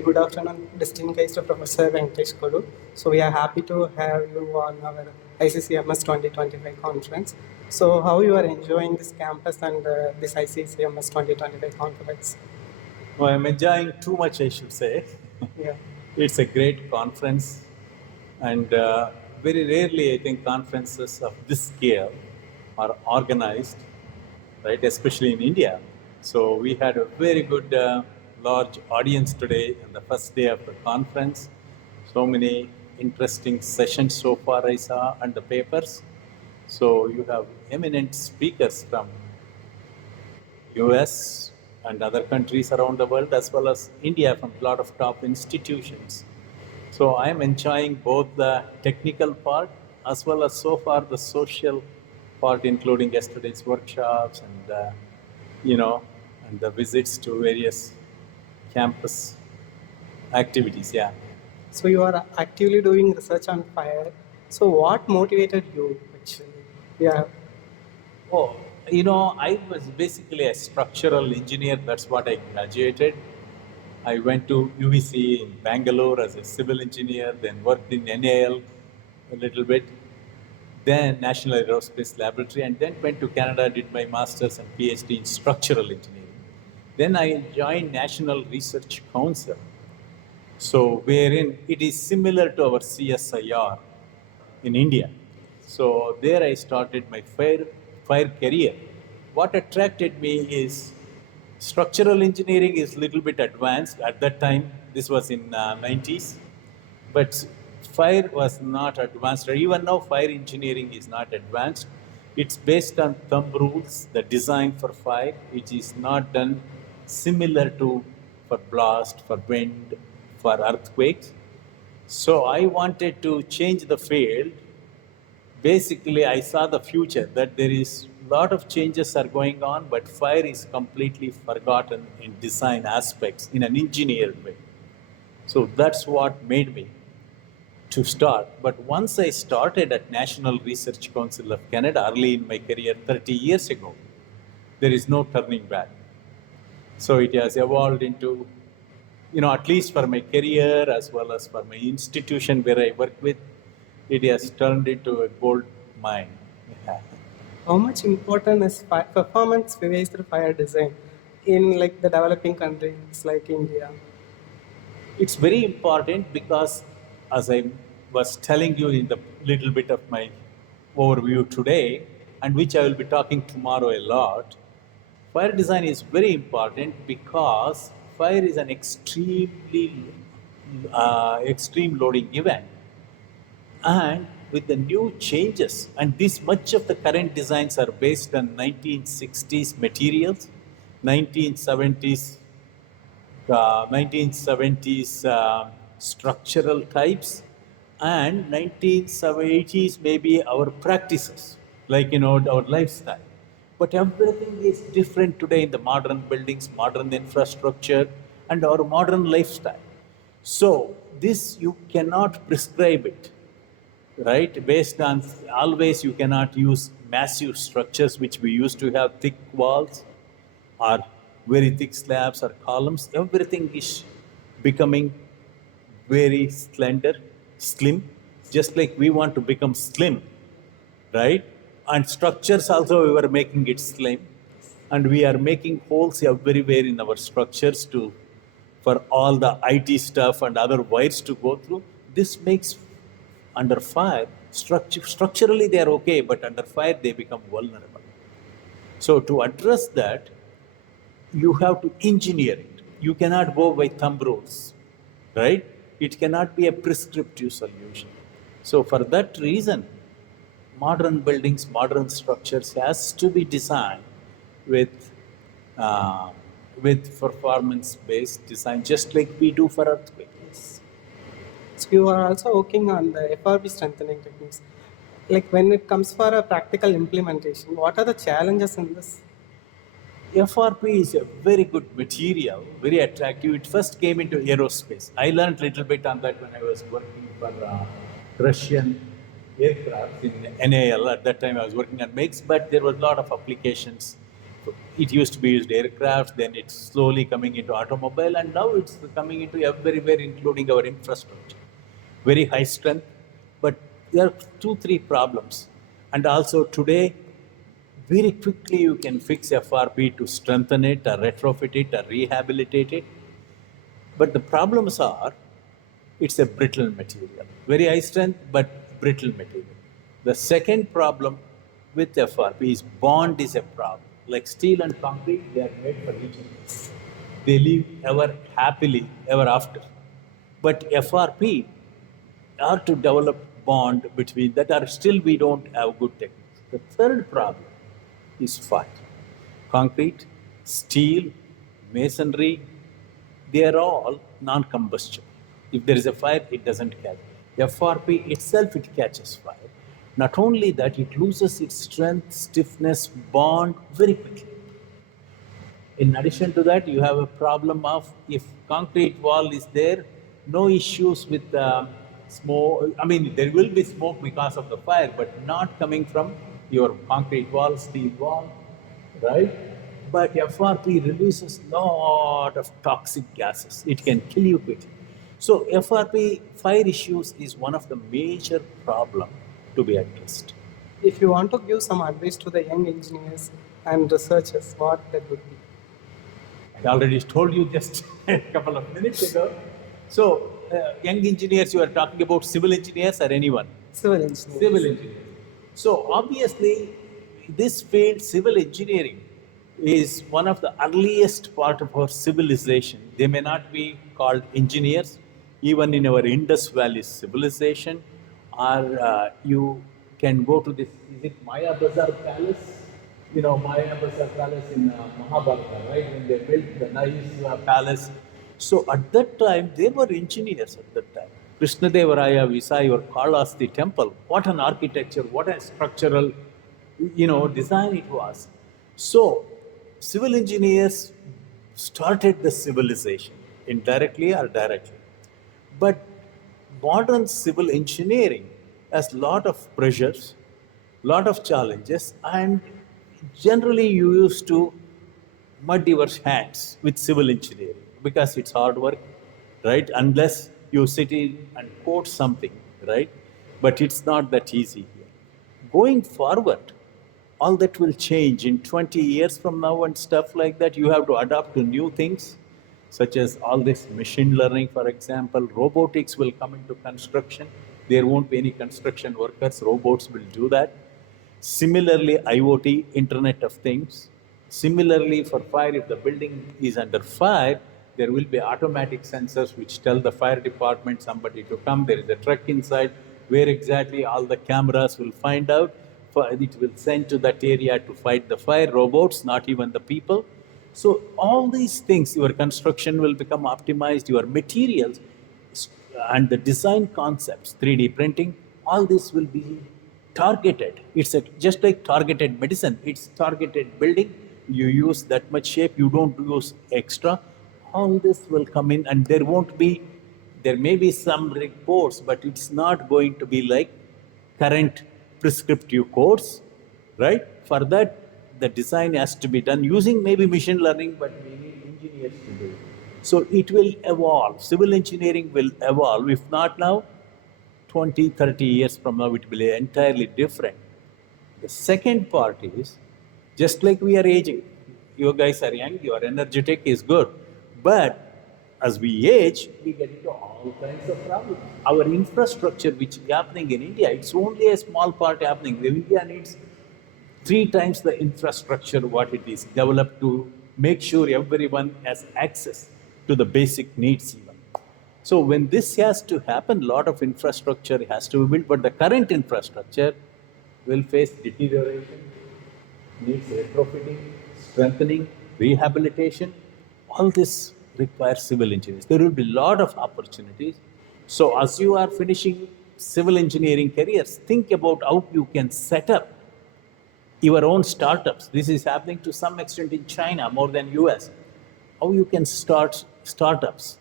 Very good afternoon, distinguished Professor Venkatesh Kodur. So we are happy to have you on our ICCMS 2025 conference. So how you are enjoying this campus and this ICCMS 2025 conference? Well, I'm enjoying too much, I should say. Yeah. It's a great conference, and very rarely I think conferences of this scale are organized, right, especially in India. So we had a very good large audience today on the first day of the conference. So many interesting sessions so far I saw, and the papers. So you have eminent speakers from US and other countries around the world, as well as India from a lot of top institutions. So I am enjoying both the technical part as well as so far the social part, including yesterday's workshops and and the visits to various campus activities. Yeah. So you are actively doing research on fire. So what motivated you actually? Yeah. Oh, I was basically a structural engineer. That's what I graduated. I went to UVC in Bangalore as a civil engineer, then worked in NAL a little bit, then National Aerospace Laboratory, and then went to Canada, did my master's and PhD in structural engineering. Then I joined National Research Council. So wherein it is similar to our CSIR in India. So there I started my fire career. What attracted me is structural engineering is a little bit advanced at that time. This was in 90s, but fire was not advanced. Even now, fire engineering is not advanced. It's based on thumb rules, the design for fire, which is not done similar to for blast, for wind, for earthquakes. So I wanted to change the field. Basically, I saw the future, that there is a lot of changes are going on, but fire is completely forgotten in design aspects, in an engineered way. So that's what made me to start. But once I started at National Research Council of Canada early in my career, 30 years ago, there is no turning back. So it has evolved into, at least for my career as well as for my institution where I work with, it has turned into a gold mine. Yeah. How much important is performance-based fire design in like the developing countries like India? It's very important because, as I was telling you in the little bit of my overview today, and which I will be talking tomorrow a lot, fire design is very important because fire is an extreme loading event. And with the new changes, and this much of the current designs are based on 1960s materials, 1970s 1970s structural types, and 1980s maybe our practices, like our lifestyle. But everything is different today in the modern buildings, modern infrastructure, and our modern lifestyle. So this you cannot prescribe it, right? Based on always you cannot use massive structures which we used to have thick walls or very thick slabs or columns. Everything is becoming very slender, slim, just like we want to become slim, right? And structures also we were making it slim, and we are making holes everywhere in our structures for all the IT stuff and other wires to go through. This makes under fire, structurally they are okay, but under fire they become vulnerable. So to address that, you have to engineer it. You cannot go by thumb rules, right? It cannot be a prescriptive solution. So for that reason, modern buildings, modern structures has to be designed with performance-based design, just like we do for earthquakes. So you are also working on the FRB strengthening techniques. Like when it comes for a practical implementation, what are the challenges in this? FRP is a very good material, very attractive. It first came into aerospace. I learned a little bit on that when I was working for Russian aircraft in NAL. At that time I was working on MiGs, but there was a lot of applications It used to be used aircraft, then it's slowly coming into automobile, and now it's coming into everywhere, including our infrastructure. Very high strength, but there are 2-3 problems. And also today, very quickly you can fix FRP to strengthen it, or retrofit it, or rehabilitate it. But the problems are, it's a brittle material. Very high strength, but brittle material. The second problem with FRP is bond is a problem. Like steel and concrete, they are made for each other. They live ever happily, ever after. But FRP are to develop bond between that, or still we don't have good techniques. The third problem is fire. Concrete, steel, masonry, they are all non-combustible. If there is a fire, it doesn't catch. FRP itself, it catches fire. Not only that, it loses its strength, stiffness, bond very quickly. In addition to that, you have a problem of, if concrete wall is there, no issues with smoke. I mean, there will be smoke because of the fire, but not coming from your concrete wall, steel wall, right? But FRP releases lot of toxic gases. It can kill you quickly. So FRP fire issues is one of the major problem to be addressed. If you want to give some advice to the young engineers and researchers, what that would be? I already told you just a couple of minutes ago. So, young engineers, you are talking about civil engineers or anyone? Civil engineers. Civil engineers. So, obviously, this field, civil engineering, is one of the earliest part of our civilization. They may not be called engineers, even in our Indus Valley civilization, or you can go to this, is it 𝗵𝗵𝗃𝗃 Palace? You know, 𝗵𝗵𝗃𝗃 Palace in Mahabharata, right? When they built the nice palace. So at that time, they were engineers at that time. 𝗗𝗃𝗃𝗵𝗃, we saw your 𝗗𝗃𝗃 temple. What an architecture, what a structural, design it was. So, civil engineers started the civilization, indirectly or directly. But modern civil engineering has lot of pressures, lot of challenges, and generally you used to mud your hands with civil engineering because it's hard work, right? Unless you sit in and code something, right? But it's not that easy here. Going forward, all that will change in 20 years from now and stuff like that. You have to adapt to new things, such as all this machine learning, for example. Robotics will come into construction. There won't be any construction workers. Robots will do that. Similarly, IoT, Internet of Things. Similarly, for fire, if the building is under fire, there will be automatic sensors which tell the fire department somebody to come. There is a truck inside. Where exactly, all the cameras will find out. It will send to that area to fight the fire. Robots, not even the people. So all these things, your construction will become optimized, your materials and the design concepts, 3D printing, all this will be targeted. It's just like targeted medicine. It's targeted building. You use that much shape, you don't use extra. All this will come in, and there may be some reports, but it's not going to be like current prescriptive codes, right? For that, the design has to be done using maybe machine learning, but we need engineers to do it. So it will evolve. Civil engineering will evolve. If not now, 20, 30 years from now, it will be entirely different. The second part is, just like we are aging, you guys are young, you are energetic, is good. But as we age, we get into all kinds of problems. Our infrastructure, which is happening in India, it's only a small part happening. India needs 3 times the infrastructure what it is developed to make sure everyone has access to the basic needs even. So when this has to happen, lot of infrastructure has to be built, but the current infrastructure will face deterioration, needs retrofitting, strengthening, rehabilitation. All this requires civil engineers. There will be a lot of opportunities. So as you are finishing civil engineering careers, think about how you can set up your own startups. This is happening to some extent in China more than US. How you can start startups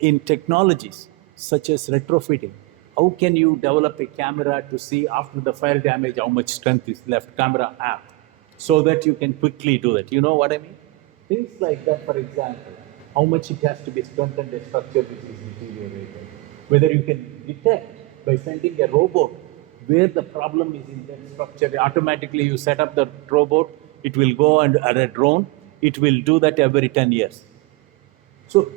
in technologies such as retrofitting. How can you develop a camera to see after the fire damage how much strength is left, camera app. so that you can quickly do that. You know what I mean? Things like that, for example, how much it has to be strengthened a structure which is deteriorated. Whether you can detect by sending a robot where the problem is in that structure, automatically you set up the robot, it will go and at a drone, it will do that every 10 years. So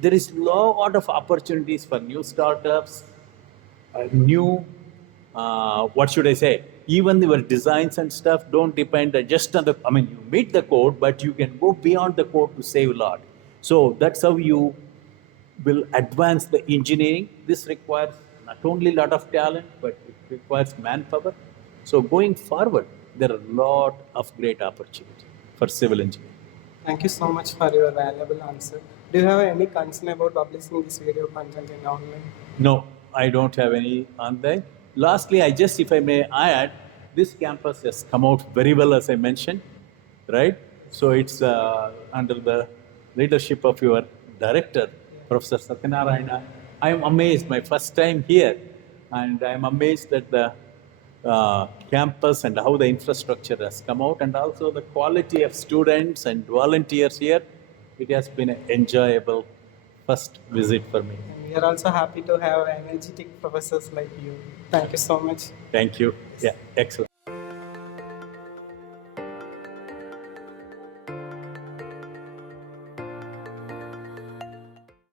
there is lot of opportunities for new startups, new, what should I say, even your designs and stuff don't depend just on the, I mean, you meet the code, but you can go beyond the code to save a lot. So that's how you will advance the engineering. This requires not only a lot of talent, but it requires manpower. So going forward, there are a lot of great opportunities for civil engineering. Thank you so much for your valuable answer. Do you have any concern about publishing this video content in online? No, I don't have any on that. Lastly, if I may add, this campus has come out very well, as I mentioned, right? So it's under the leadership of your director, Professor 𝗘𝗃𝗃𝗿𝗃. I am amazed, my first time here, and I am amazed at the campus and how the infrastructure has come out, and also the quality of students and volunteers here. It has been an enjoyable first visit for me. And we are also happy to have energetic professors like you. Thank you so much. Thank you. Yeah, excellent.